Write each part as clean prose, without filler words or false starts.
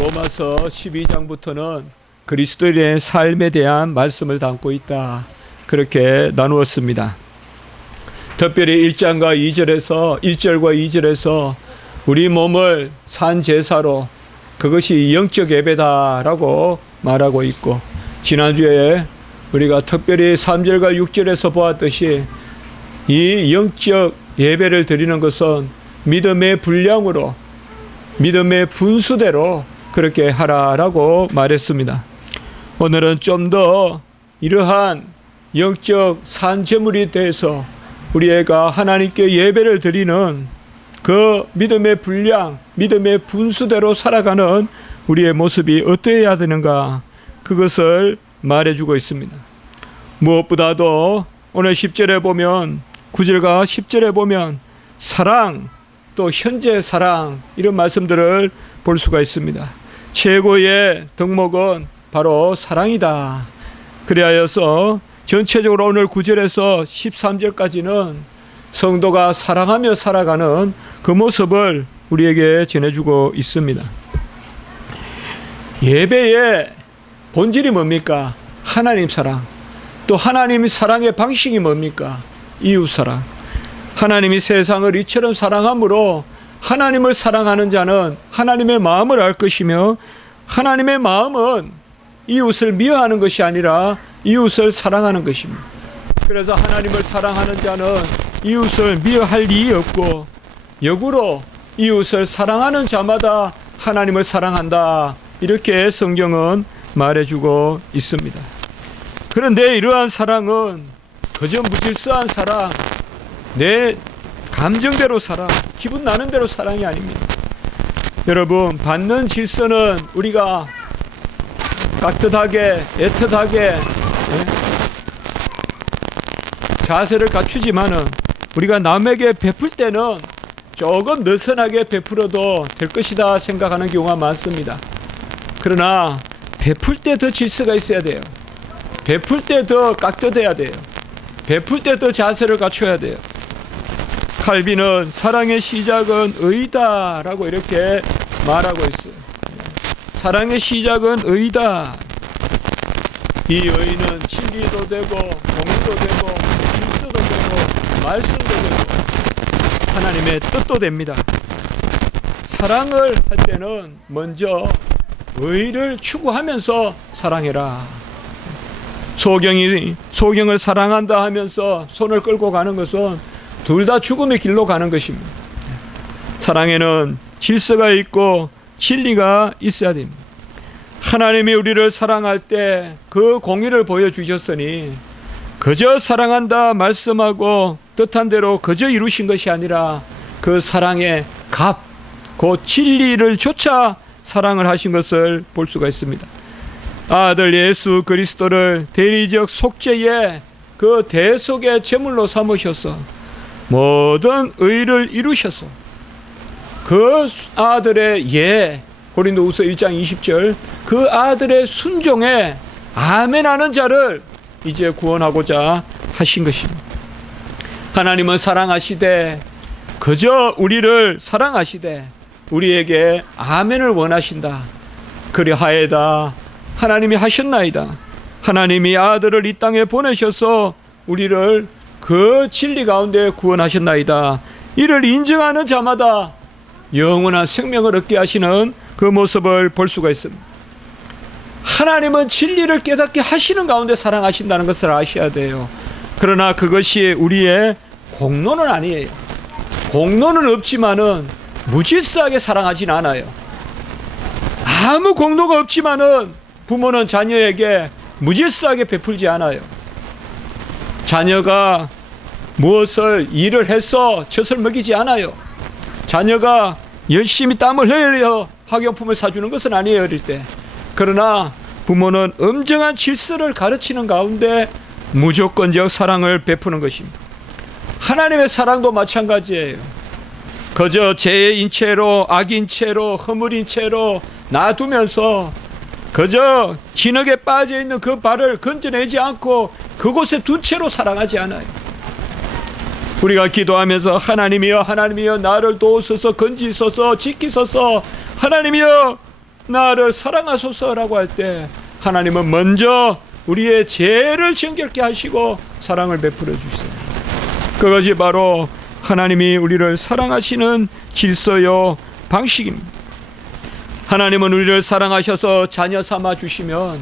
로마서 12장부터는 그리스도인의 삶에 대한 말씀을 담고 있다. 그렇게 나누었습니다. 특별히 1장과 2절에서 1절과 2절에서 우리 몸을 산 제사로 그것이 영적 예배다라고 말하고 있고, 지난주에 우리가 특별히 3절과 6절에서 보았듯이 이 영적 예배를 드리는 것은 믿음의 분량으로, 믿음의 분수대로 그렇게 하라라고 말했습니다. 오늘은 좀 더 이러한 영적 산제물에 대해서 우리가 하나님께 예배를 드리는 그 믿음의 분량, 믿음의 분수대로 살아가는 우리의 모습이 어떠해야 되는가, 그것을 말해주고 있습니다. 무엇보다도 오늘 10절에 보면, 9절과 10절에 보면 사랑, 또 현재 사랑, 이런 말씀들을 볼 수가 있습니다. 최고의 덕목은 바로 사랑이다. 그리하여서 전체적으로 오늘 9절에서 13절까지는 성도가 사랑하며 살아가는 그 모습을 우리에게 전해주고 있습니다. 예배의 본질이 뭡니까? 하나님 사랑. 또 하나님의 사랑의 방식이 뭡니까? 이웃 사랑. 하나님이 세상을 이처럼 사랑함으로 하나님을 사랑하는 자는 하나님의 마음을 알 것이며, 하나님의 마음은 이웃을 미워하는 것이 아니라 이웃을 사랑하는 것입니다. 그래서 하나님을 사랑하는 자는 이웃을 미워할 리가 없고, 역으로 이웃을 사랑하는 자마다 하나님을 사랑한다. 이렇게 성경은 말해주고 있습니다. 그런데 이러한 사랑은 그저 무질서한 사랑, 내 감정대로 사랑, 기분 나는 대로 사랑이 아닙니다. 여러분, 받는 질서는 우리가 깍듯하게, 애틋하게 자세를 갖추지만은, 우리가 남에게 베풀 때는 조금 느슨하게 베풀어도 될 것이다 생각하는 경우가 많습니다. 그러나 베풀 때 더 질서가 있어야 돼요. 베풀 때 더 깍듯해야 돼요. 베풀 때 더 자세를 갖춰야 돼요. 칼빈은 사랑의 시작은 의다라고 이렇게 말하고 있어요. 사랑의 시작은 의다. 이 의는 진리도 되고, 공의도 되고, 질서도 되고, 말씀도 되고, 하나님의 뜻도 됩니다. 사랑을 할 때는 먼저 의를 추구하면서 사랑해라. 소경을 사랑한다 하면서 손을 끌고 가는 것은 둘 다 죽음의 길로 가는 것입니다. 사랑에는 질서가 있고 진리가 있어야 됩니다. 하나님이 우리를 사랑할 때 그 공의를 보여주셨으니, 그저 사랑한다 말씀하고 뜻한 대로 그저 이루신 것이 아니라 그 사랑의 값, 그 진리를 조차 사랑을 하신 것을 볼 수가 있습니다. 아들 예수 그리스도를 대리적 속죄의 그 대속의 제물로 삼으셔서 모든 의를 이루셔서 그 아들의 고린도후서 1장 20절, 그 아들의 순종에 아멘하는 자를 이제 구원하고자 하신 것입니다. 하나님은 사랑하시되, 그저 우리를 사랑하시되 우리에게 아멘을 원하신다. 그리하여다 하나님이 하셨나이다. 하나님이 아들을 이 땅에 보내셔서 우리를 그 진리 가운데 구원하셨나이다. 이를 인정하는 자마다 영원한 생명을 얻게 하시는 그 모습을 볼 수가 있습니다. 하나님은 진리를 깨닫게 하시는 가운데 사랑하신다는 것을 아셔야 돼요. 그러나 그것이 우리의 공로는 아니에요. 공로는 없지만은 무질서하게 사랑하진 않아요. 아무 공로가 없지만은 부모는 자녀에게 무질서하게 베풀지 않아요. 자녀가 무엇을 일을 해서 젖을 먹이지 않아요. 자녀가 열심히 땀을 흘려 학용품을 사주는 것은 아니에요, 어릴 때. 그러나 부모는 엄정한 질서를 가르치는 가운데 무조건적 사랑을 베푸는 것입니다. 하나님의 사랑도 마찬가지예요. 그저 죄인 채로, 악인 채로, 허물인 채로 놔두면서 그저 진흙에 빠져있는 그 발을 건져내지 않고 그곳에 둔 채로 사랑하지 않아요. 우리가 기도하면서 하나님이여, 하나님이여, 나를 도우소서, 건지소서, 지키소서, 하나님이여, 나를 사랑하소서라고 할 때 하나님은 먼저 우리의 죄를 정결케 하시고 사랑을 베풀어 주세요. 그것이 바로 하나님이 우리를 사랑하시는 질서요 방식입니다. 하나님은 우리를 사랑하셔서 자녀 삼아 주시면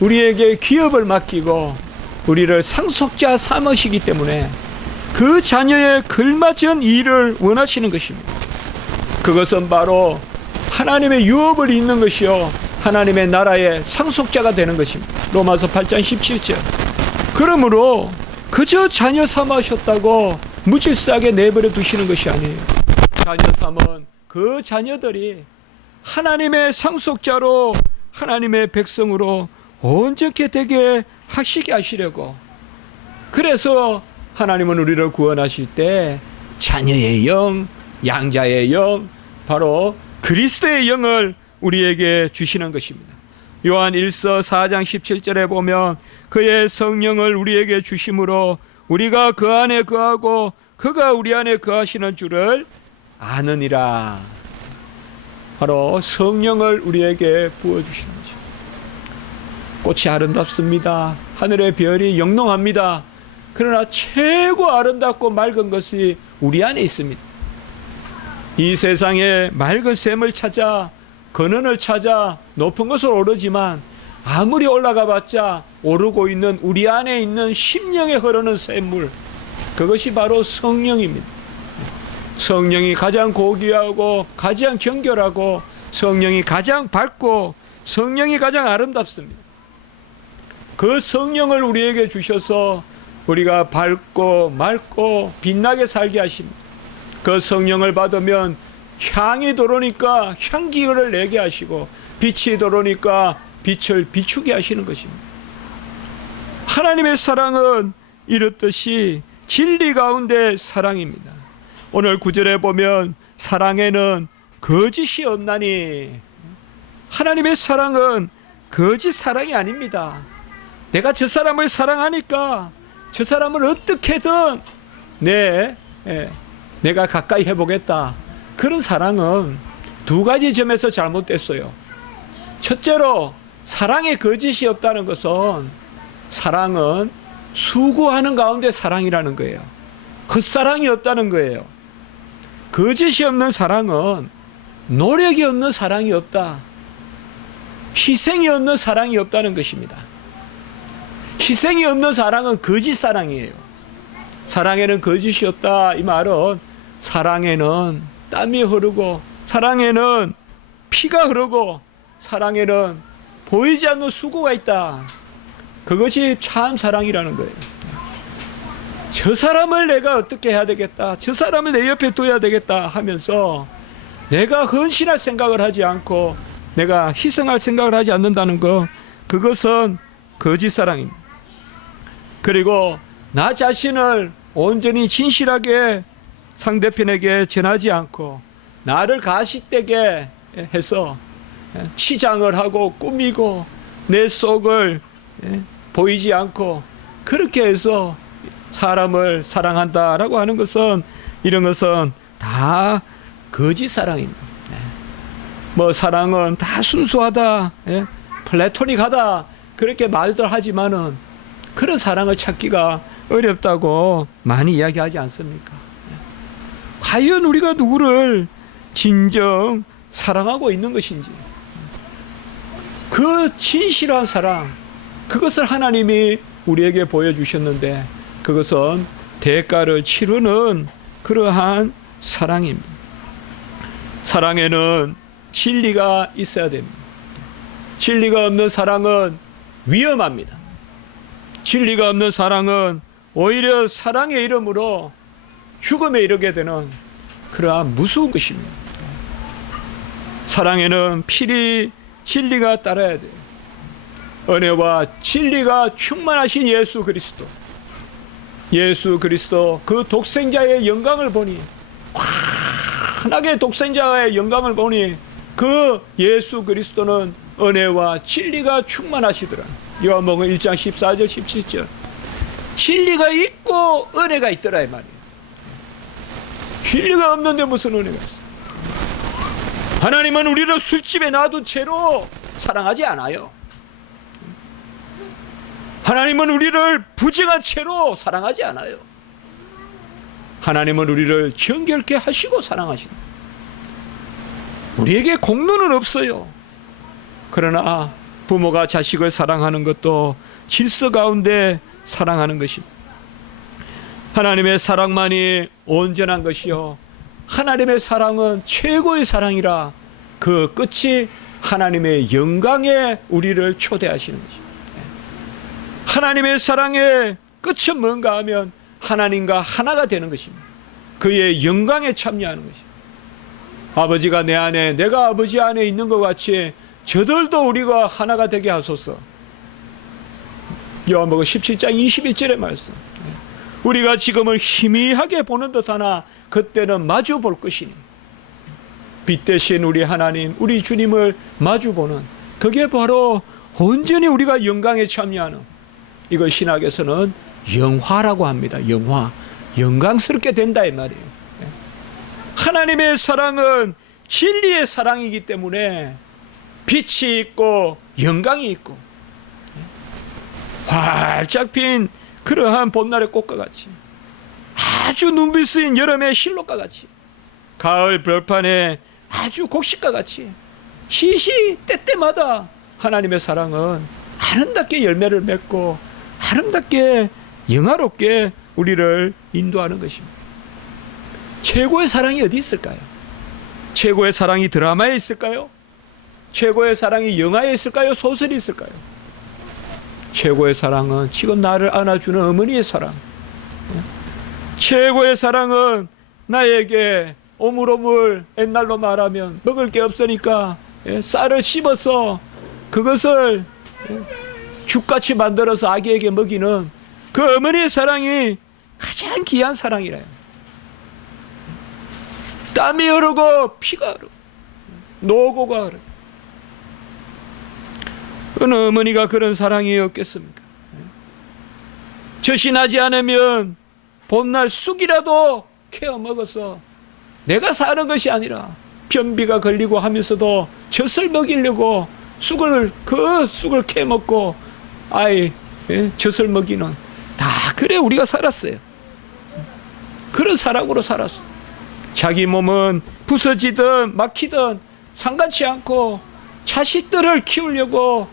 우리에게 기업을 맡기고 우리를 상속자 삼으시기 때문에 그 자녀에 걸맞은 일을 원하시는 것입니다. 그것은 바로 하나님의 유업을 잇는 것이요 하나님의 나라의 상속자가 되는 것입니다. 로마서 8장 17절. 그러므로 그저 자녀 삼으셨다고 무질서하게 내버려 두시는 것이 아니에요. 자녀 삼은 그 자녀들이 하나님의 상속자로 하나님의 백성으로 온전케 되게 하시게 하시려고, 그래서 하나님은 우리를 구원하실 때 자녀의 영, 양자의 영, 바로 그리스도의 영을 우리에게 주시는 것입니다. 요한 1서 4장 17절에 보면 그의 성령을 우리에게 주심으로 우리가 그 안에 거하고 그가 우리 안에 거하시는 줄을 아느니라. 바로 성령을 우리에게 부어주시는 거죠. 꽃이 아름답습니다. 하늘의 별이 영롱합니다. 그러나 최고 아름답고 맑은 것이 우리 안에 있습니다. 이 세상에 맑은 샘을 찾아 근원을 찾아 높은 곳을 오르지만 아무리 올라가 봤자 오르고 있는 우리 안에 있는 심령에 흐르는 샘물, 그것이 바로 성령입니다. 성령이 가장 고귀하고 가장 정결하고 성령이 가장 밝고 성령이 가장 아름답습니다. 그 성령을 우리에게 주셔서 우리가 밝고 맑고 빛나게 살게 하십니다. 그 성령을 받으면 향이 들어오니까 향기를 내게 하시고 빛이 들어오니까 빛을 비추게 하시는 것입니다. 하나님의 사랑은 이렇듯이 진리 가운데 사랑입니다. 오늘 9절에 보면 사랑에는 거짓이 없나니, 하나님의 사랑은 거짓 사랑이 아닙니다. 내가 저 사람을 사랑하니까 저 사람을 어떻게든 내가 가까이 해보겠다. 그런 사랑은 두 가지 점에서 잘못됐어요. 첫째로 사랑에 거짓이 없다는 것은 사랑은 수고하는 가운데 사랑이라는 거예요. 헛사랑이 없다는 거예요. 거짓이 없는 사랑은 노력이 없는 사랑이 없다. 희생이 없는 사랑이 없다는 것입니다. 희생이 없는 사랑은 거짓 사랑이에요. 사랑에는 거짓이 없다. 이 말은 사랑에는 땀이 흐르고 사랑에는 피가 흐르고 사랑에는 보이지 않는 수고가 있다. 그것이 참 사랑이라는 거예요. 저 사람을 내가 어떻게 해야 되겠다, 저 사람을 내 옆에 둬야 되겠다 하면서 내가 헌신할 생각을 하지 않고 내가 희생할 생각을 하지 않는다는 것, 그것은 거짓 사랑입니다. 그리고 나 자신을 온전히 진실하게 상대편에게 전하지 않고 나를 가시되게 해서 치장을 하고 꾸미고 내 속을 보이지 않고 그렇게 해서 사람을 사랑한다라고 하는 것은, 이런 것은 다 거짓 사랑입니다. 뭐 사랑은 다 순수하다, 플라토닉하다 그렇게 말들 하지만은 그런 사랑을 찾기가 어렵다고 많이 이야기하지 않습니까? 과연 우리가 누구를 진정 사랑하고 있는 것인지, 그 진실한 사랑, 그것을 하나님이 우리에게 보여주셨는데 그것은 대가를 치르는 그러한 사랑입니다. 사랑에는 진리가 있어야 됩니다. 진리가 없는 사랑은 위험합니다. 진리가 없는 사랑은 오히려 사랑의 이름으로 죽음에 이르게 되는 그러한 무서운 것입니다. 사랑에는 필히 진리가 따라야 돼요. 은혜와 진리가 충만하신 예수 그리스도, 예수 그리스도 그 독생자의 영광을 보니, 환하게 독생자의 영광을 보니 그 예수 그리스도는 은혜와 진리가 충만하시더라. 요한복음 1장 14절 17절. 진리가 있고 은혜가 있더라 이 말이에요. 진리가 없는데 무슨 은혜가 있어? 하나님은 우리를 술집에 놔둔 채로 사랑하지 않아요. 하나님은 우리를 부정한 채로 사랑하지 않아요. 하나님은 우리를 정결케 하시고 사랑하신다. 우리에게 공로는 없어요. 그러나 부모가 자식을 사랑하는 것도 질서 가운데 사랑하는 것입니다. 하나님의 사랑만이 온전한 것이요, 하나님의 사랑은 최고의 사랑이라 그 끝이 하나님의 영광에 우리를 초대하시는 것입니다. 하나님의 사랑의 끝은 뭔가 하면 하나님과 하나가 되는 것입니다. 그의 영광에 참여하는 것입니다. 아버지가 내 안에, 내가 아버지 안에 있는 것 같이 저들도 우리가 하나가 되게 하소서. 요한복음 17장 21절의 말씀. 우리가 지금은 희미하게 보는 듯하나 그때는 마주 볼 것이니, 빛 대신 우리 하나님, 우리 주님을 마주 보는, 그게 바로 온전히 우리가 영광에 참여하는, 이걸 신학에서는 영화라고 합니다. 영화. 영광스럽게 된다 이 말이에요. 하나님의 사랑은 진리의 사랑이기 때문에 빛이 있고 영광이 있고, 활짝 핀 그러한 봄날의 꽃과 같이, 아주 눈빛 쓰인 여름의 실록과 같이, 가을 벌판에 아주 곡식과 같이 시시 때때마다 하나님의 사랑은 아름답게 열매를 맺고 아름답게 영화롭게 우리를 인도하는 것입니다. 최고의 사랑이 어디 있을까요? 최고의 사랑이 드라마에 있을까요? 최고의 사랑이 영화에 있을까요? 소설이 있을까요? 최고의 사랑은 지금 나를 안아주는 어머니의 사랑, 최고의 사랑은 나에게 오물오물, 옛날로 말하면 먹을 게 없으니까 쌀을 씹어서 그것을 죽같이 만들어서 아기에게 먹이는 그 어머니의 사랑이 가장 귀한 사랑이래요. 땀이 흐르고 피가 흐르고 노고가 흐르고, 어느 어머니가 그런 사랑이 없겠습니까? 젖이 나지 않으면 봄날 쑥이라도 캐어 먹어서, 내가 사는 것이 아니라 변비가 걸리고 하면서도 젖을 먹이려고 그 쑥을 캐 먹고 아이 젖을 먹이는, 다 그래 우리가 살았어요. 그런 사랑으로 살았어. 자기 몸은 부서지든 막히든 상관치 않고 자식들을 키우려고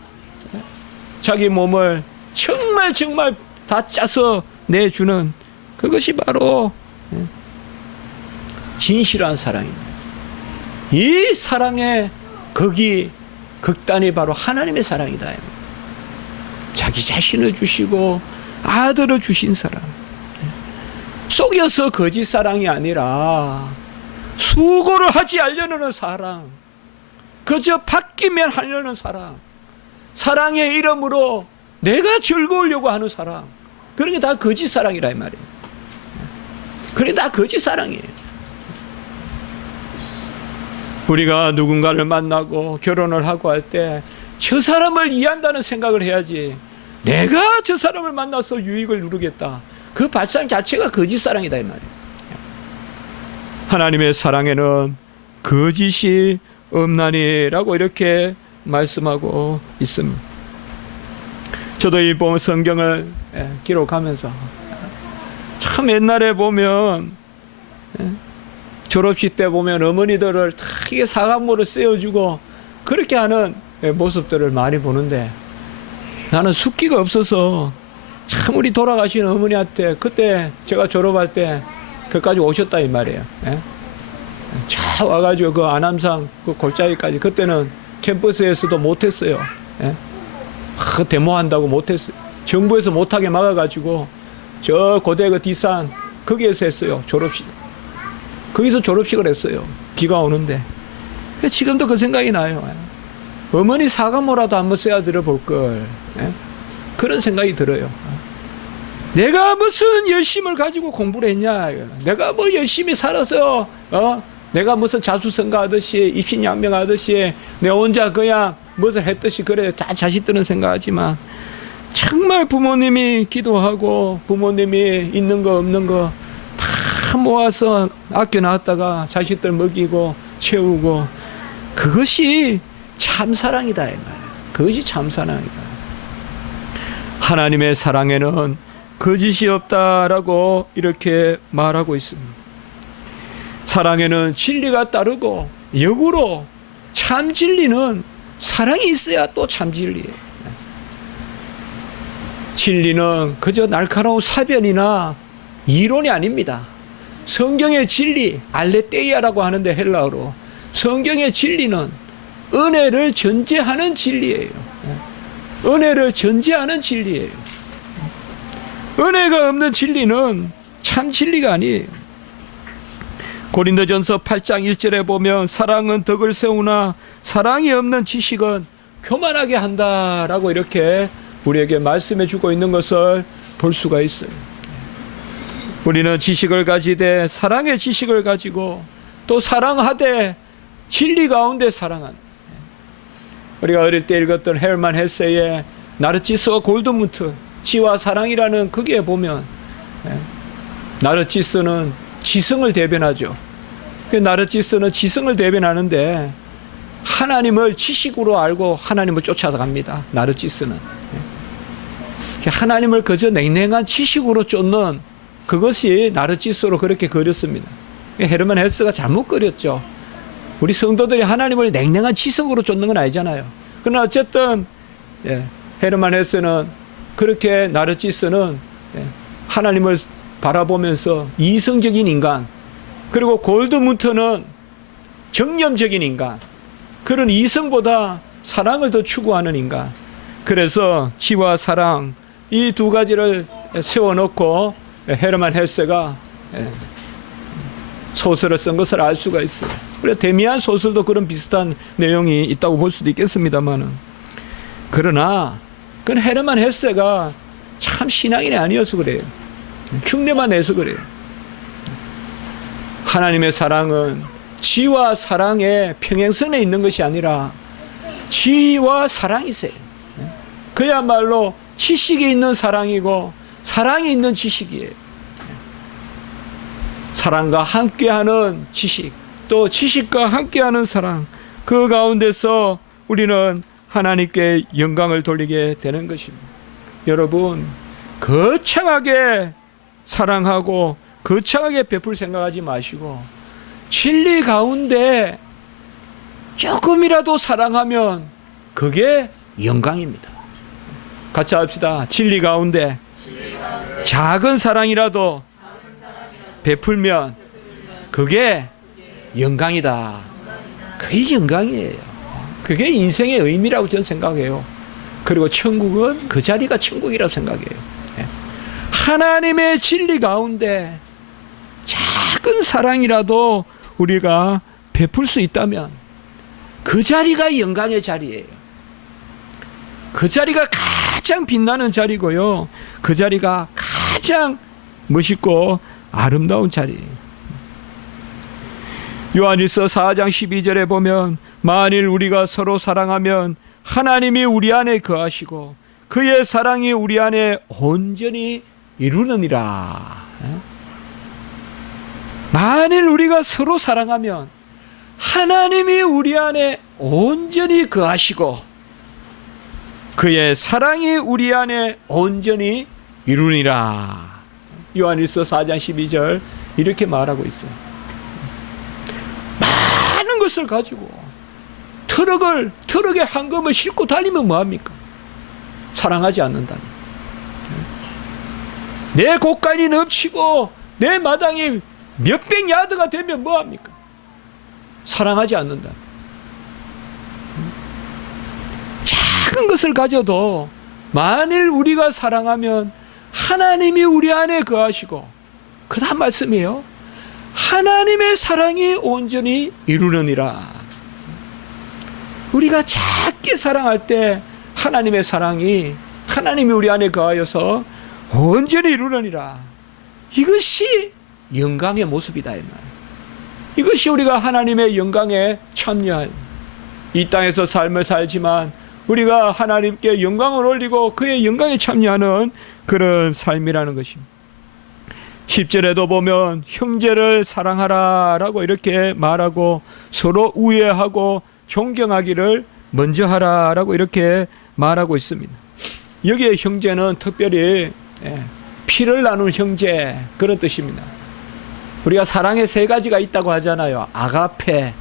자기 몸을 정말 다 짜서 내주는, 그것이 바로 진실한 사랑입니다. 이 사랑의 극단이 바로 하나님의 사랑이다. 자기 자신을 주시고 아들을 주신 사랑, 속여서 거짓 사랑이 아니라 수고를 하지 않으려는 사랑, 그저 받기만 하려는 사랑, 사랑의 이름으로 내가 즐거우려고 하는 사랑, 그런 게 다 거짓 사랑이라 이 말이에요. 그게 다 거짓 사랑이에요. 우리가 누군가를 만나고 결혼을 하고 할 때 저 사람을 이해한다는 생각을 해야지, 내가 저 사람을 만나서 유익을 누리겠다, 그 발상 자체가 거짓 사랑이다 이 말이에요. 하나님의 사랑에는 거짓이 없나니라고 이렇게 말씀하고 있습니다. 저도 이 성경을 기록하면서 참 옛날에 보면 졸업식 때 보면 어머니들을 다 이게 사과물을 씌워주고 그렇게 하는 모습들을 많이 보는데, 나는 숫기가 없어서 참 우리 돌아가신 어머니한테 그때 제가 졸업할 때 그까지 오셨다 이 말이에요. 자 와가지고 그 안암산 그 골짜기까지, 그때는 캠퍼스에서도 못했어요. 그 데모한다고 못했어요. 정부에서 못하게 막아가지고 저 고대 그 뒷산 거기에서 했어요. 졸업식. 거기서 졸업식을 했어요. 비가 오는데. 지금도 그 생각이 나요. 어머니 사과모라도 한번 써야 들어볼 걸. 그런 생각이 들어요. 내가 무슨 열심을 가지고 공부를 했냐, 내가 뭐 열심히 살아서 내가 무슨 자수성가하듯이 입신양명하듯이 내 혼자 그냥 무엇을 했듯이 그래 다 자식들은 생각하지만, 정말 부모님이 기도하고 부모님이 있는 거 없는 거 다 모아서 아껴 놨다가 자식들 먹이고 채우고 그것이 참사랑이다 이 말이에요. 그것이 참사랑이다. 하나님의 사랑에는 거짓이 없다라고 이렇게 말하고 있습니다. 사랑에는 진리가 따르고 역으로 참 진리는 사랑이 있어야 또 참 진리예요. 진리는 그저 날카로운 사변이나 이론이 아닙니다. 성경의 진리, 알레테이아라고 하는데 헬라어로, 성경의 진리는 은혜를 전제하는 진리예요. 은혜를 전제하는 진리예요. 은혜가 없는 진리는 참 진리가 아니에요. 고린도전서 8장 1절에 보면 사랑은 덕을 세우나 사랑이 없는 지식은 교만하게 한다라고 이렇게 우리에게 말씀해 주고 있는 것을 볼 수가 있어요. 우리는 지식을 가지되 사랑의 지식을 가지고 또 사랑하되 진리 가운데 사랑한, 우리가 어릴 때 읽었던 헤르만 헬세의 나르치스와 골드문트, 지와 사랑이라는 거기에 보면 나르치스는 지성을 대변하죠. 나르치스는 지성을 대변하는데 하나님을 지식으로 알고 하나님을 쫓아갑니다. 나르치스는 하나님을 그저 냉랭한 지식으로 쫓는 그것이 나르치스로 그렇게 그렸습니다. 헤르만 헬스가 잘못 그렸죠. 우리 성도들이 하나님을 냉랭한 지성으로 쫓는 건 아니잖아요. 그러나 어쨌든 헤르만 헬스는 그렇게, 나르치스는 하나님을 바라보면서 이성적인 인간, 그리고 골드문트는 정념적인 인간, 그런 이성보다 사랑을 더 추구하는 인간. 그래서 지와 사랑, 이 두 가지를 세워놓고 헤르만 헬세가 소설을 쓴 것을 알 수가 있어요. 그래 데미안 소설도 그런 비슷한 내용이 있다고 볼 수도 있겠습니다만은, 그러나 그건 헤르만 헬세가 참 신앙인이 아니어서 그래요. 흉내만 내서 그래요. 하나님의 사랑은 지와 사랑의 평행선에 있는 것이 아니라 지와 사랑이세요. 그야말로 지식이 있는 사랑이고 사랑이 있는 지식이에요. 사랑과 함께하는 지식, 또 지식과 함께하는 사랑, 그 가운데서 우리는 하나님께 영광을 돌리게 되는 것입니다. 여러분, 거창하게 사랑하고 거창하게 베풀 생각하지 마시고 진리 가운데 조금이라도 사랑하면 그게 영광입니다. 같이 합시다. 진리 가운데 작은 사랑이라도 베풀면 그게 영광이다. 그게 영광이에요. 그게 인생의 의미라고 저는 생각해요. 그리고 천국은 그 자리가 천국이라고 생각해요. 하나님의 진리 가운데 작은 사랑이라도 우리가 베풀 수 있다면 그 자리가 영광의 자리예요. 그 자리가 가장 빛나는 자리고요. 그 자리가 가장 멋있고 아름다운 자리예요. 요한일서 4장 12절에 보면 만일 우리가 서로 사랑하면 하나님이 우리 안에 거하시고 그의 사랑이 우리 안에 온전히 이루느니라. 만일 우리가 서로 사랑하면 하나님이 우리 안에 온전히 거하시고 그의 사랑이 우리 안에 온전히 이루니라. 요한일서 4장 12절 이렇게 말하고 있어요. 많은 것을 가지고 트럭에 황금을 싣고 다니면 뭐합니까? 사랑하지 않는다면. 내 곳간이 넘치고 내 마당이 몇백 야드가 되면 뭐합니까? 사랑하지 않는다. 작은 것을 가져도 만일 우리가 사랑하면 하나님이 우리 안에 거하시고, 그 다음 말씀이에요. 하나님의 사랑이 온전히 이루느니라. 우리가 작게 사랑할 때 하나님의 사랑이, 하나님이 우리 안에 거하여서 온전히 이루느니라. 이것이 영광의 모습이다 이 말. 이것이 우리가 하나님의 영광에 참여한, 이 땅에서 삶을 살지만 우리가 하나님께 영광을 올리고 그의 영광에 참여하는 그런 삶이라는 것입니다. 10절에도 보면 형제를 사랑하라 라고 이렇게 말하고 서로 우애하고 존경하기를 먼저 하라라고 이렇게 말하고 있습니다. 여기에 형제는 특별히 피를 나눈 형제 그런 뜻입니다. 우리가 사랑의 세 가지가 있다고 하잖아요. 아가페,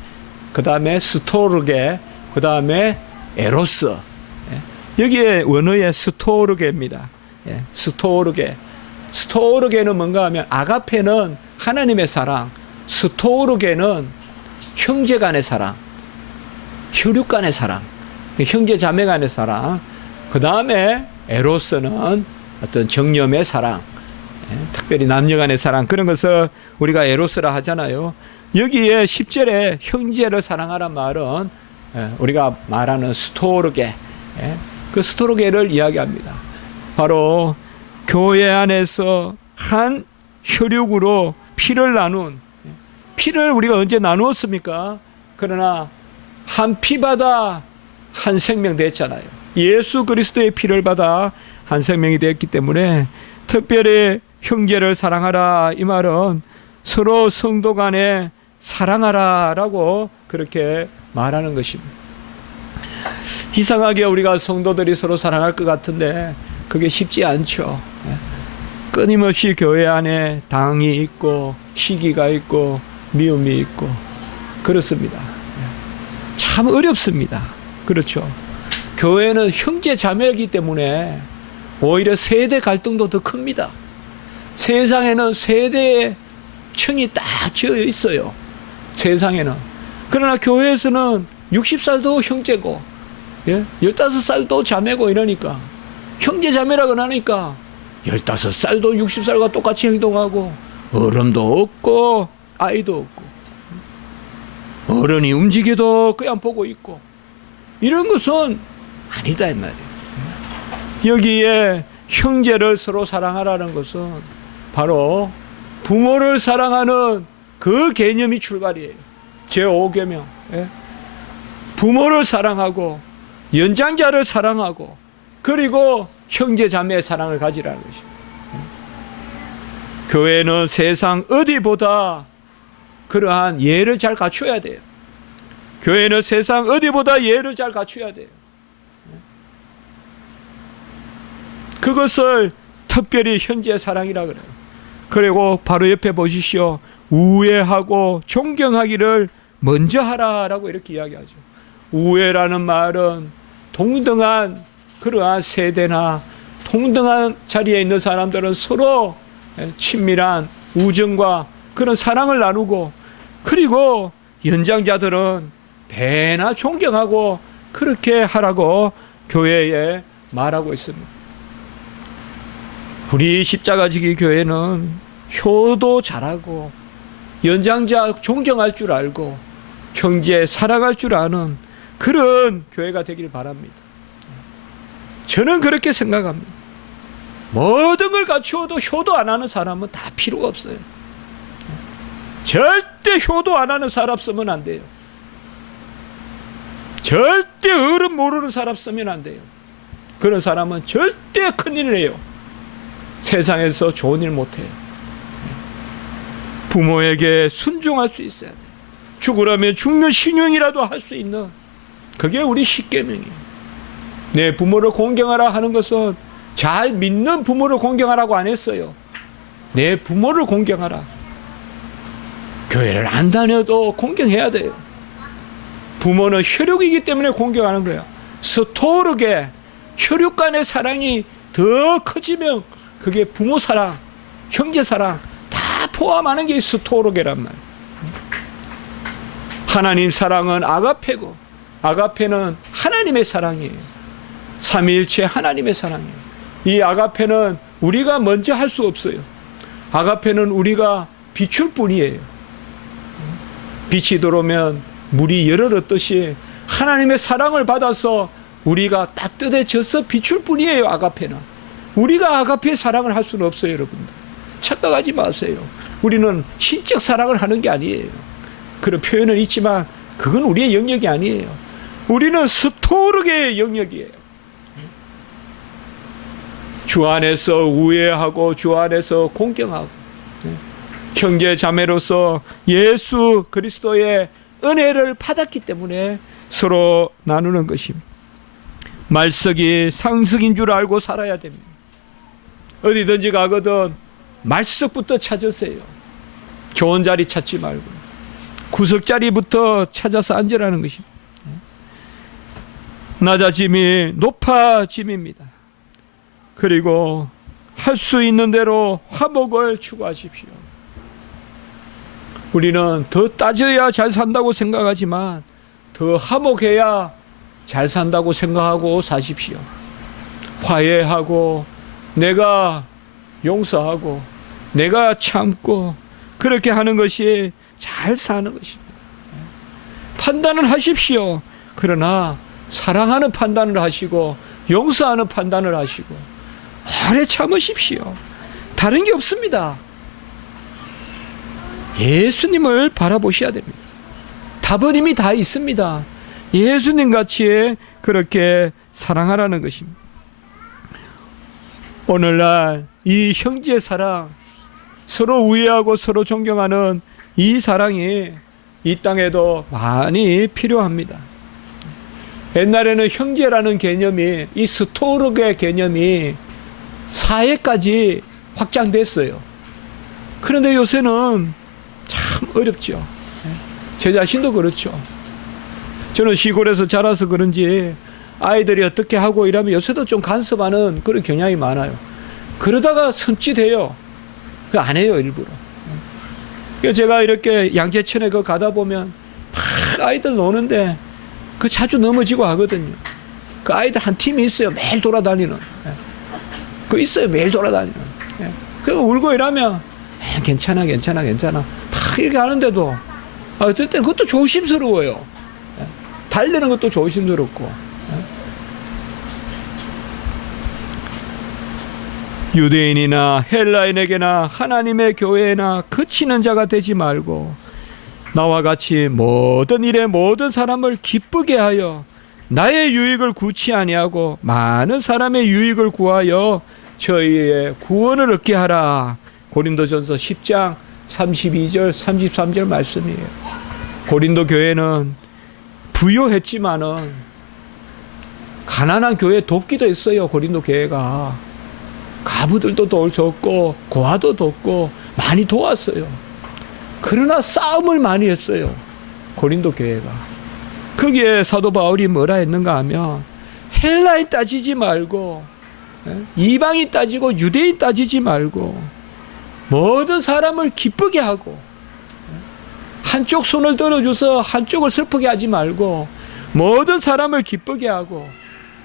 그 다음에 스토르게, 그 다음에 에로스. 여기에 원어의 스토르게입니다. 스토르게. 스토르게는 뭔가 하면 아가페는 하나님의 사랑, 스토르게는 형제 간의 사랑, 혈육 간의 사랑, 형제 자매 간의 사랑. 그 다음에 에로스는 어떤 정념의 사랑, 특별히 남녀 간의 사랑, 그런 것을 우리가 에로스라 하잖아요. 여기에 10절에 형제를 사랑하란 말은 우리가 말하는 스토르게, 그 스토르게를 이야기합니다. 바로 교회 안에서 한 혈육으로 피를 나눈, 피를 우리가 언제 나누었습니까? 그러나 한 피 받아 한 생명 됐잖아요. 예수 그리스도의 피를 받아 한 생명이 됐기 때문에 특별히 형제를 사랑하라, 이 말은 서로 성도 간에 사랑하라라고 그렇게 말하는 것입니다. 이상하게 우리가 성도들이 서로 사랑할 것 같은데 그게 쉽지 않죠. 끊임없이 교회 안에 당이 있고 시기가 있고 미움이 있고 그렇습니다. 참 어렵습니다. 그렇죠. 교회는 형제 자매이기 때문에 오히려 세대 갈등도 더 큽니다. 세상에는 세대의 층이 딱 지어 있어요. 세상에는. 그러나 교회에서는 60살도 형제고 15살도 자매고 이러니까 형제 자매라고 하니까 15살도 60살과 똑같이 행동하고 어른도 없고 아이도 없고 어른이 움직여도 그냥 보고 있고 이런 것은 아니다 이 말이에요. 여기에 형제를 서로 사랑하라는 것은 바로 부모를 사랑하는 그 개념이 출발이에요. 제5계명. 부모를 사랑하고 연장자를 사랑하고 그리고 형제 자매의 사랑을 가지라는 것입니다. 교회는 세상 어디보다 그러한 예를 잘 갖춰야 돼요. 교회는 세상 어디보다 예를 잘 갖춰야 돼요. 그것을 특별히 형제 사랑이라 그래요. 그리고 바로 옆에 보십시오. 우애하고 존경하기를 먼저 하라라고 이렇게 이야기하죠. 우애라는 말은 동등한 그러한 세대나 동등한 자리에 있는 사람들은 서로 친밀한 우정과 그런 사랑을 나누고 그리고 연장자들은 배나 존경하고 그렇게 하라고 교회에 말하고 있습니다. 우리 십자가지기 교회는 효도 잘하고 연장자 존경할 줄 알고 형제 사랑할 줄 아는 그런 교회가 되길 바랍니다. 저는 그렇게 생각합니다. 모든 걸 갖추어도 효도 안 하는 사람은 다 필요가 없어요. 절대 효도 안 하는 사람 쓰면 안 돼요. 절대 어른 모르는 사람 쓰면 안 돼요. 그런 사람은 절대 큰일을 해요. 세상에서 좋은 일 못해요. 부모에게 순종할 수 있어야 돼요. 죽으라면 죽는 신용이라도 할 수 있는 그게 우리 십계명이에요. 내 부모를 공경하라 하는 것은 잘 믿는 부모를 공경하라고 안 했어요. 내 부모를 공경하라. 교회를 안 다녀도 공경해야 돼요. 부모는 혈육이기 때문에 공경하는 거예요. 스토르게 혈육 간의 사랑이 더 커지면 그게 부모 사랑, 형제 사랑 다 포함하는 게 스토르게란 말이에요. 하나님 사랑은 아가페고 아가페는 하나님의 사랑이에요. 삼위일체 하나님의 사랑이에요. 이 아가페는 우리가 먼저 할 수 없어요. 아가페는 우리가 비출 뿐이에요. 빛이 들어오면 물이 열흘었듯이 하나님의 사랑을 받아서 우리가 따뜻해져서 비출 뿐이에요. 아가페는 우리가 아가페의 사랑을 할 수는 없어요. 여러분들 착각하지 마세요. 우리는 신적 사랑을 하는 게 아니에요. 그런 표현은 있지만 그건 우리의 영역이 아니에요. 우리는 스토르게의 영역이에요. 주 안에서 우애하고 주 안에서 공경하고 형제 자매로서 예수 그리스도의 은혜를 받았기 때문에 서로 나누는 것입니다. 말석이 상석인 줄 알고 살아야 됩니다. 어디든지 가거든 말석부터 찾으세요. 좋은 자리 찾지 말고 구석자리부터 찾아서 앉으라는 것입니다. 낮아짐이 높아짐입니다. 그리고 할 수 있는 대로 화목을 추구하십시오. 우리는 더 따져야 잘 산다고 생각하지만 더 화목해야 잘 산다고 생각하고 사십시오. 화해하고 내가 용서하고 내가 참고 그렇게 하는 것이 잘 사는 것입니다. 판단을 하십시오. 그러나 사랑하는 판단을 하시고 용서하는 판단을 하시고 오래 참으십시오. 다른 게 없습니다. 예수님을 바라보셔야 됩니다. 답은 이미 다 있습니다. 예수님 같이 그렇게 사랑하라는 것입니다. 오늘날 이 형제 사랑, 서로 우애하고 서로 존경하는 이 사랑이 이 땅에도 많이 필요합니다. 옛날에는 형제라는 개념이, 이 스토르의 개념이 사회까지 확장됐어요. 그런데 요새는 참 어렵죠. 제 자신도 그렇죠. 저는 시골에서 자라서 그런지 아이들이 어떻게 하고 이러면 요새도 좀 간섭하는 그런 경향이 많아요. 그러다가 섬찟해요. 그거 안 해요, 일부러. 제가 이렇게 양재천에 그 가다 보면 막 아이들 노는데 그 자주 넘어지고 하거든요. 그 아이들 한 팀이 있어요. 매일 돌아다니는. 그 있어요. 매일 돌아다니는. 그 울고 이러면 괜찮아. 막 이렇게 하는데도 어떨 땐 그것도 조심스러워요. 달리는 것도 조심스럽고. 유대인이나 헬라인에게나 하나님의 교회나 그치는 자가 되지 말고 나와 같이 모든 일에 모든 사람을 기쁘게 하여 나의 유익을 구치 아니하고 많은 사람의 유익을 구하여 저희의 구원을 얻게 하라. 고린도전서 10장 32절 33절 말씀이에요. 고린도 교회는 부유했지만은 가난한 교회 돕기도 했어요. 고린도 교회가 가부들도 도와줬고 고아도 돕고 많이 도왔어요. 그러나 싸움을 많이 했어요. 고린도 교회가. 거기에 사도 바울이 뭐라 했는가 하면 헬라인 따지지 말고 이방인 따지고 유대인 따지지 말고 모든 사람을 기쁘게 하고 한쪽 손을 들어줘서 한쪽을 슬프게 하지 말고 모든 사람을 기쁘게 하고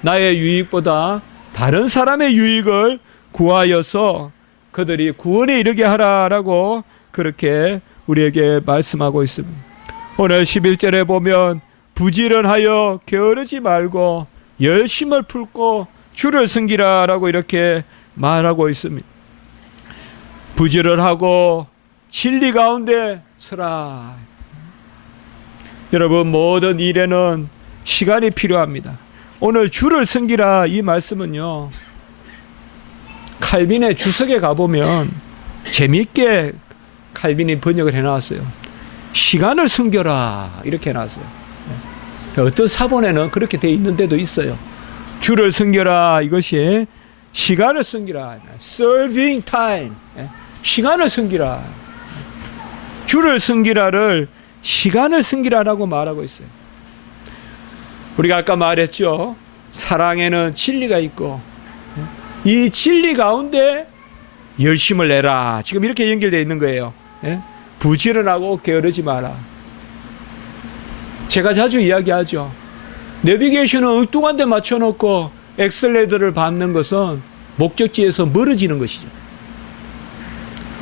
나의 유익보다 다른 사람의 유익을 구하여서 그들이 구원에 이르게 하라라고 그렇게 우리에게 말씀하고 있습니다. 오늘 11절에 보면 부지런하여 게으르지 말고 열심을 품고 주를 섬기라라고 이렇게 말하고 있습니다. 부지런하고 진리 가운데 서라. 여러분 모든 일에는 시간이 필요합니다. 오늘 주를 섬기라 이 말씀은요, 칼빈의 주석에 가보면 재미있게 칼빈이 번역을 해놨어요. 시간을 섬겨라 이렇게 해놨어요. 어떤 사본에는 그렇게 돼 있는 데도 있어요. 주를 섬겨라 이것이 시간을 섬기라, serving time, 시간을 섬기라. 주를 섬기라를 시간을 섬기라라고 말하고 있어요. 우리가 아까 말했죠. 사랑에는 진리가 있고 이 진리 가운데 열심을 내라. 지금 이렇게 연결되어 있는 거예요. 부지런하고 게으르지 마라. 제가 자주 이야기하죠. 내비게이션을 엉뚱한 데 맞춰놓고 엑셀레이터를 밟는 것은 목적지에서 멀어지는 것이죠.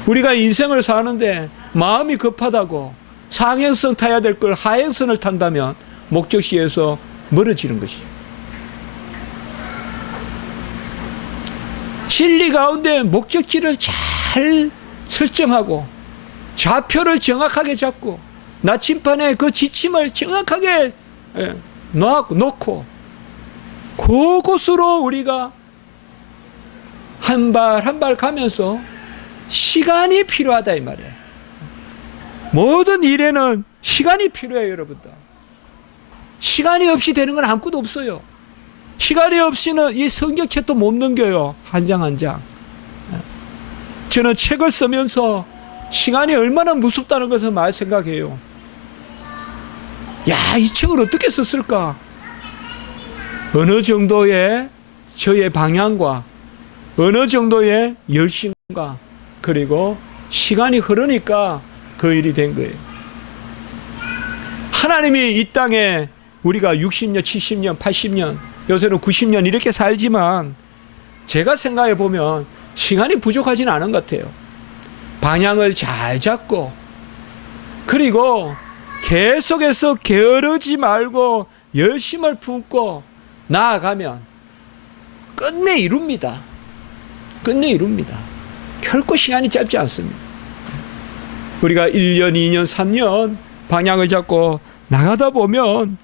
우리가 인생을 사는데 마음이 급하다고 상행선 타야 될 걸 하행선을 탄다면 목적지에서 멀어지는 것이죠. 진리 가운데 목적지를 잘 설정하고 좌표를 정확하게 잡고 나침반에 그 지침을 정확하게 놓고 그곳으로 우리가 한 발 한 발 가면서 시간이 필요하다 이 말이에요. 모든 일에는 시간이 필요해요, 여러분들. 시간이 없이 되는 건 아무것도 없어요. 시간이 없이는 이 성경책도 못 넘겨요. 한 장 한 장. 저는 책을 쓰면서 시간이 얼마나 무섭다는 것을 많이 생각해요. 야, 이 책을 어떻게 썼을까? 어느 정도의 저의 방향과 어느 정도의 열심과 그리고 시간이 흐르니까 그 일이 된 거예요. 하나님이 이 땅에 우리가 60년, 70년, 80년, 요새는 90년 이렇게 살지만 제가 생각해 보면 시간이 부족하지는 않은 것 같아요. 방향을 잘 잡고 그리고 계속해서 게으르지 말고 열심을 품고 나아가면 끝내 이룹니다. 끝내 이룹니다. 결코 시간이 짧지 않습니다. 우리가 1년, 2년, 3년 방향을 잡고 나가다 보면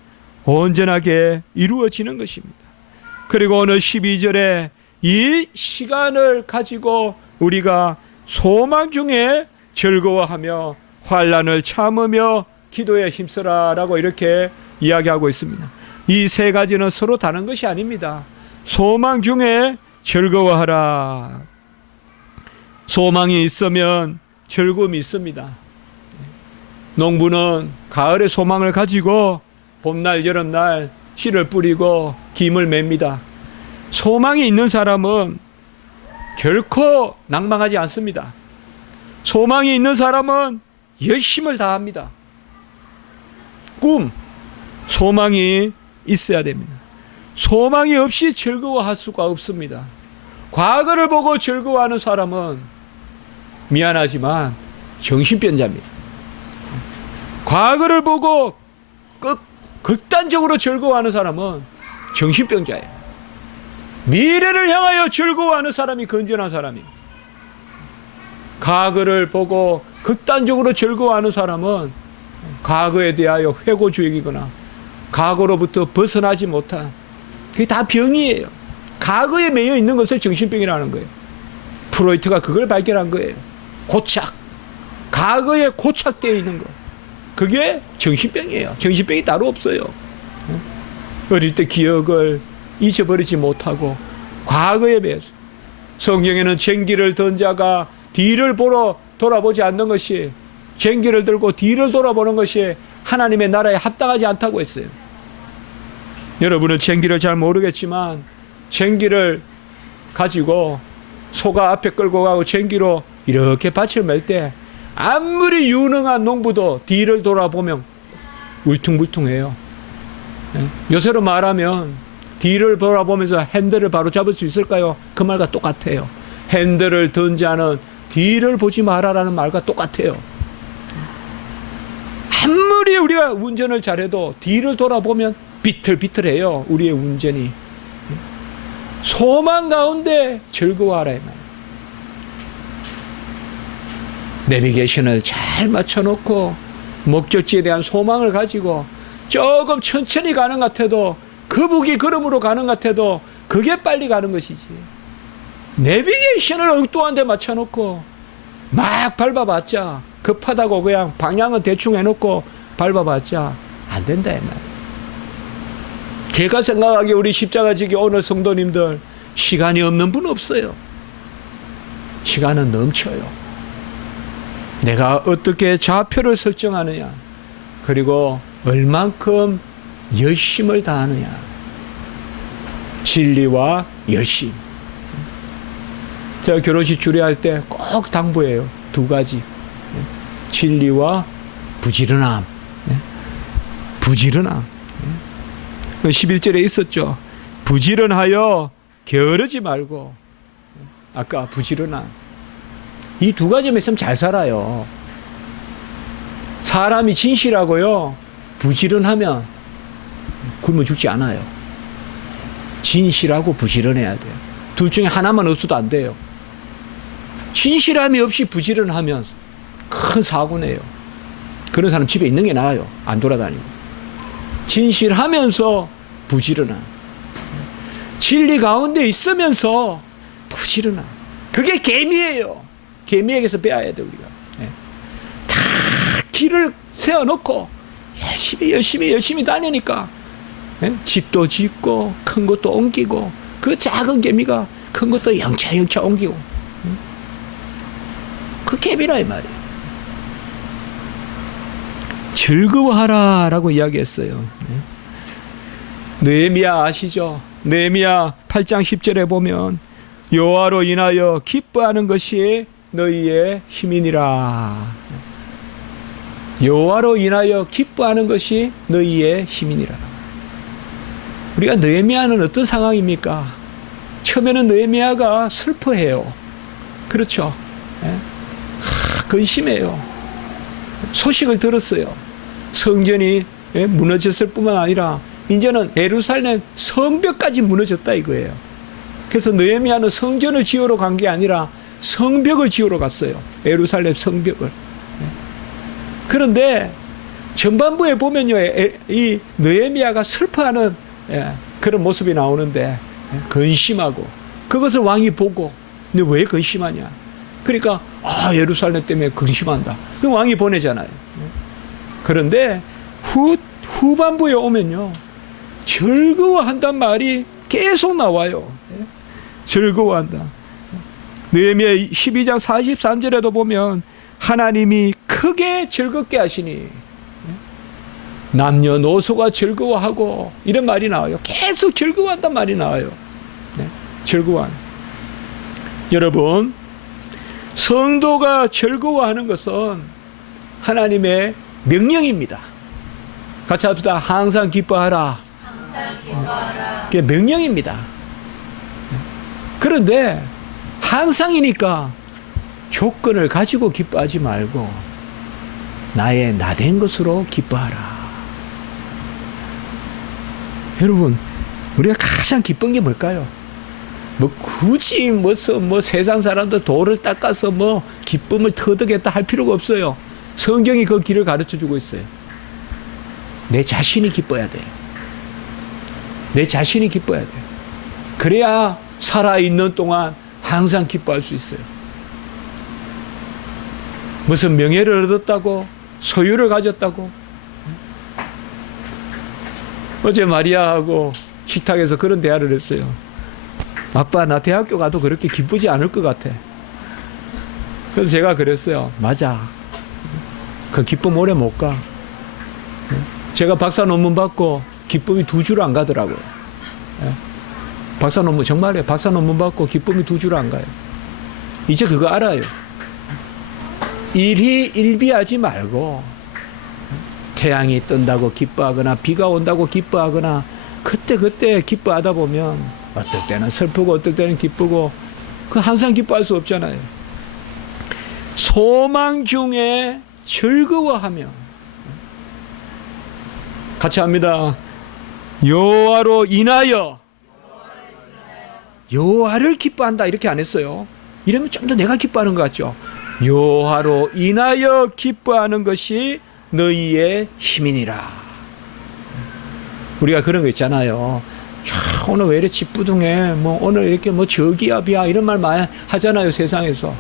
온전하게 이루어지는 것입니다. 그리고 오늘 12절에 이 시간을 가지고 우리가 소망 중에 즐거워하며 환난을 참으며 기도에 힘쓰라라고 이렇게 이야기하고 있습니다. 이 세 가지는 서로 다른 것이 아닙니다. 소망 중에 즐거워하라. 소망이 있으면 즐거움이 있습니다. 농부는 가을의 소망을 가지고 봄날 여름날 씨를 뿌리고 김을 맵니다. 소망이 있는 사람은 결코 낭망하지 않습니다. 소망이 있는 사람은 열심을 다합니다. 꿈, 소망이 있어야 됩니다. 소망이 없이 즐거워할 수가 없습니다. 과거를 보고 즐거워하는 사람은 미안하지만 정신병자입니다. 과거를 보고 극단적으로 즐거워하는 사람은 정신병자예요. 미래를 향하여 즐거워하는 사람이 건전한 사람입니다. 과거를 보고 극단적으로 즐거워하는 사람은 과거에 대하여 회고주의이거나 과거로부터 벗어나지 못한 그게 다 병이에요. 과거에 매여 있는 것을 정신병이라는 거예요. 프로이트가 그걸 발견한 거예요. 고착. 과거에 고착되어 있는 거. 그게 정신병이에요. 정신병이 따로 없어요. 어릴 때 기억을 잊어버리지 못하고 과거에 매여서 성경에는 쟁기를 든 자가 뒤를 보러 돌아보지 않는 것이 쟁기를 들고 뒤를 돌아보는 것이 하나님의 나라에 합당하지 않다고 했어요. 여러분은 쟁기를 잘 모르겠지만 쟁기를 가지고 소가 앞에 끌고 가고 쟁기로 이렇게 밭을 멜 때 아무리 유능한 농부도 뒤를 돌아보면 울퉁불퉁해요. 요새로 말하면 뒤를 돌아보면서 핸들을 바로 잡을 수 있을까요? 그 말과 똑같아요. 핸들을 든 자는 뒤를 보지 마라라는 말과 똑같아요. 아무리 우리가 운전을 잘해도 뒤를 돌아보면 비틀비틀해요. 우리의 운전이. 소망 가운데 즐거워하라 이 말이에요. 내비게이션을 잘 맞춰놓고 목적지에 대한 소망을 가지고 조금 천천히 가는 것 같아도 거북이 걸음으로 가는 것 같아도 그게 빨리 가는 것이지. 내비게이션을 엉뚱한 데 맞춰놓고 막 밟아봤자 급하다고 그냥 방향은 대충 해놓고 밟아봤자 안 된다 이 말이에요. 제가 생각하기에 우리 십자가지기 오늘 성도님들 시간이 없는 분 없어요. 시간은 넘쳐요. 내가 어떻게 좌표를 설정하느냐 그리고 얼만큼 열심을 다하느냐. 진리와 열심. 제가 결혼식 주례할 때 꼭 당부해요. 두 가지. 진리와 부지런함. 부지런함. 11절에 있었죠. 부지런하여 게으르지 말고. 아까 부지런함. 이 두 가지만 있으면 잘 살아요. 사람이 진실하고요. 부지런하면 굶어 죽지 않아요. 진실하고 부지런해야 돼요. 둘 중에 하나만 없어도 안 돼요. 진실함이 없이 부지런하면 큰 사고네요. 그런 사람 집에 있는 게 나아요. 안 돌아다니고. 진실하면서 부지런함. 진리 가운데 있으면서 부지런함. 그게 계미예요. 계미에게서 배워야 돼 우리가. 다 길을 세워놓고 열심히 다니니까 예? 집도 짓고 큰 것도 옮기고 그 작은 개미가 큰 것도 영차 옮기고 그 개미라 이 말이에요. 즐거워하라 라고 이야기했어요. 느헤미야 아시죠? 느헤미야 8장 10절에 보면 여호와로 인하여 기뻐하는 것이 너희의 힘이니라. 여호와로 인하여 기뻐하는 것이 너희의 힘이니라. 우리가 느헤미야는 어떤 상황입니까? 처음에는 느헤미야가 슬퍼해요. 그렇죠? 근심해요. 소식을 들었어요. 성전이 무너졌을 뿐만 아니라 이제는 예루살렘 성벽까지 무너졌다 이거예요. 그래서 느헤미야는 성전을 지으러 간 게 아니라 성벽을 지으러 갔어요. 예루살렘 성벽을. 그런데 전반부에 보면요, 이 느헤미야가 슬퍼하는 그런 모습이 나오는데 근심하고 그것을 왕이 보고 근데 왜 근심하냐? 그러니까 예루살렘 때문에 근심한다. 그 왕이 보내잖아요. 그런데 후반부에 오면요, 즐거워한단 말이 계속 나와요. 즐거워한다. 느헤미야 12장 43절에도 보면 하나님이 크게 즐겁게 하시니 남녀노소가 즐거워하고 이런 말이 나와요. 계속 즐거워한단 말이 나와요. 즐거워한. 여러분, 성도가 즐거워하는 것은 하나님의 명령입니다. 같이 합시다. 항상 기뻐하라. 그게 명령입니다. 그런데 항상이니까 조건을 가지고 기뻐하지 말고 나의 나된 것으로 기뻐하라. 여러분, 우리가 가장 기쁜 게 뭘까요? 굳이 세상 사람들 돌을 닦아서 기쁨을 터득했다 할 필요가 없어요. 성경이 그 길을 가르쳐 주고 있어요. 내 자신이 기뻐야 돼요. 내 자신이 기뻐야 돼요. 그래야 살아있는 동안 항상 기뻐할 수 있어요. 무슨 명예를 얻었다고, 소유를 가졌다고. 어제 마리아하고 식탁에서 그런 대화를 했어요. 아빠, 나 대학교 가도 그렇게 기쁘지 않을 것 같아. 그래서 제가 그랬어요. 맞아. 그 기쁨 오래 못 가. 제가 박사 논문 받고 기쁨이 2줄 안 가더라고요. 박사 논문, 정말이에요. 박사 논문 받고 기쁨이 2줄 안 가요. 이제 그거 알아요. 일희일비하지 말고 태양이 뜬다고 기뻐하거나 비가 온다고 기뻐하거나 그때 기뻐하다 보면 어떨 때는 슬프고 어떨 때는 기쁘고 그 항상 기뻐할 수 없잖아요. 소망 중에 즐거워하며 같이 합니다. 여호와로 인하여 여호와를 기뻐한다 이렇게 안 했어요. 이러면 좀 더 내가 기뻐하는 것 같죠. 여호와로 인하여 기뻐하는 것이 너희의 힘이니라. 우리가 그런 거 있잖아요. 야, 오늘 왜 이렇게 기쁘둥해? 오늘 이렇게 저기압이야 이런 말 많이 하잖아요, 세상에서.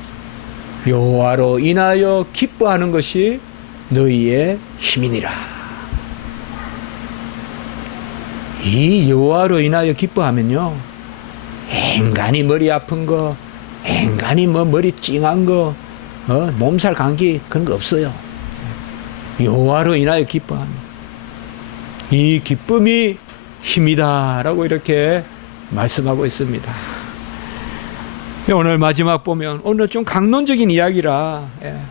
여호와로 인하여 기뻐하는 것이 너희의 힘이니라. 이 여호와로 인하여 기뻐하면요, 앵간히 머리 아픈 거, 앵간히 머리 찡한 거, 몸살 감기 그런 거 없어요. 여호와로 인하여 기뻐하면 이 기쁨이 힘이다라고 이렇게 말씀하고 있습니다. 오늘 마지막 보면 오늘 좀 강론적인 이야기라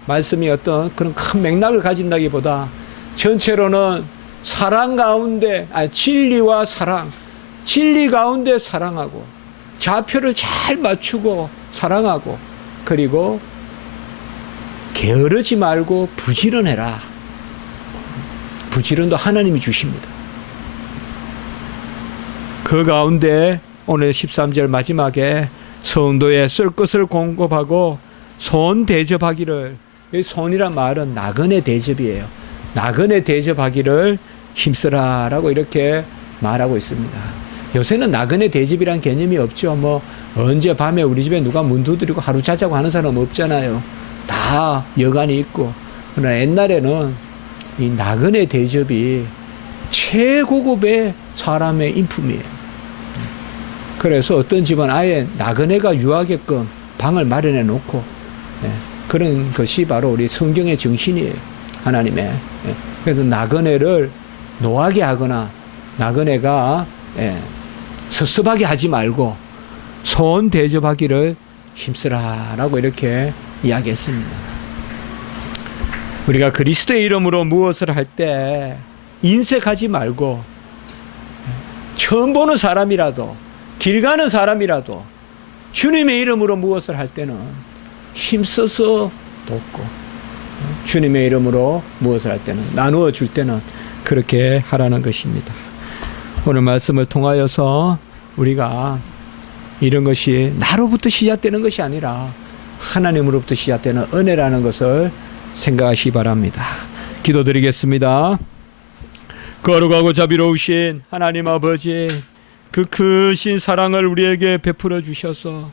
말씀이 어떤 그런 큰 맥락을 가진다기보다 전체로는 사랑 가운데 진리와 사랑, 진리 가운데 사랑하고 좌표를 잘 맞추고 사랑하고 그리고 게으르지 말고 부지런해라. 부지런도 하나님이 주십니다. 그 가운데 오늘 13절 마지막에 성도의 쓸 것을 공급하고 손 대접하기를, 손이란 말은 나그네 대접이에요. 나그네 대접하기를 힘쓰라라고 이렇게 말하고 있습니다. 요새는 나그네 대접이란 개념이 없죠. 언제 밤에 우리 집에 누가 문 두드리고 하루 자자고 하는 사람 없잖아요. 다 여간이 있고. 그러나 옛날에는 이 나그네 대접이 최고급의 사람의 인품이에요. 그래서 어떤 집은 아예 나그네가 유하게끔 방을 마련해 놓고 그런 것이 바로 우리 성경의 정신이에요. 하나님의. 그래서 나그네를 노하게 하거나 나그네가 섭섭하게 하지 말고 소원 대접하기를 힘쓰라라고 이렇게 이야기했습니다. 우리가 그리스도의 이름으로 무엇을 할 때 인색하지 말고 처음 보는 사람이라도 길 가는 사람이라도 주님의 이름으로 무엇을 할 때는 힘써서 돕고 주님의 이름으로 무엇을 할 때는 나누어 줄 때는 그렇게 하라는 것입니다. 오늘 말씀을 통하여서 우리가 이런 것이 나로부터 시작되는 것이 아니라 하나님으로부터 시작되는 은혜라는 것을 생각하시기 바랍니다. 기도드리겠습니다. 거룩하고 자비로우신 하나님 아버지, 그 크신 사랑을 우리에게 베풀어 주셔서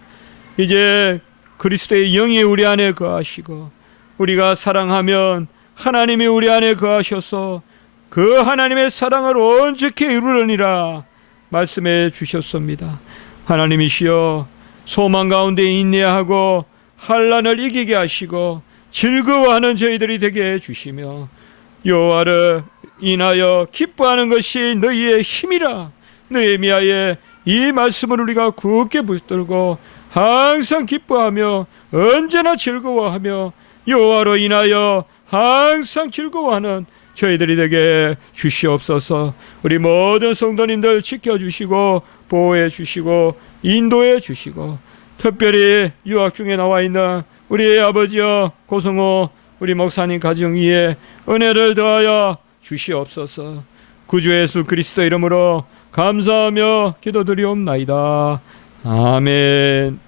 이제 그리스도의 영이 우리 안에 거하시고 우리가 사랑하면 하나님이 우리 안에 거하셔서 그 하나님의 사랑을 온전히 이루려니라 말씀해 주셨습니다. 하나님이시여, 소망 가운데 인내하고 환난을 이기게 하시고 즐거워하는 저희들이 되게 해주시며 여호와를 인하여 기뻐하는 것이 너희의 힘이라. 느헤미야의 이 말씀을 우리가 굳게 붙들고 항상 기뻐하며 언제나 즐거워하며 여호와로 인하여 항상 즐거워하는 저희들이 되게 주시옵소서. 우리 모든 성도님들 지켜주시고 보호해 주시고 인도해 주시고 특별히 유학 중에 나와 있는 우리의 아버지여 고성호 우리 목사님 가정 위에 은혜를 더하여 주시옵소서. 구주 예수 그리스도 이름으로 감사하며 기도드리옵나이다. 아멘.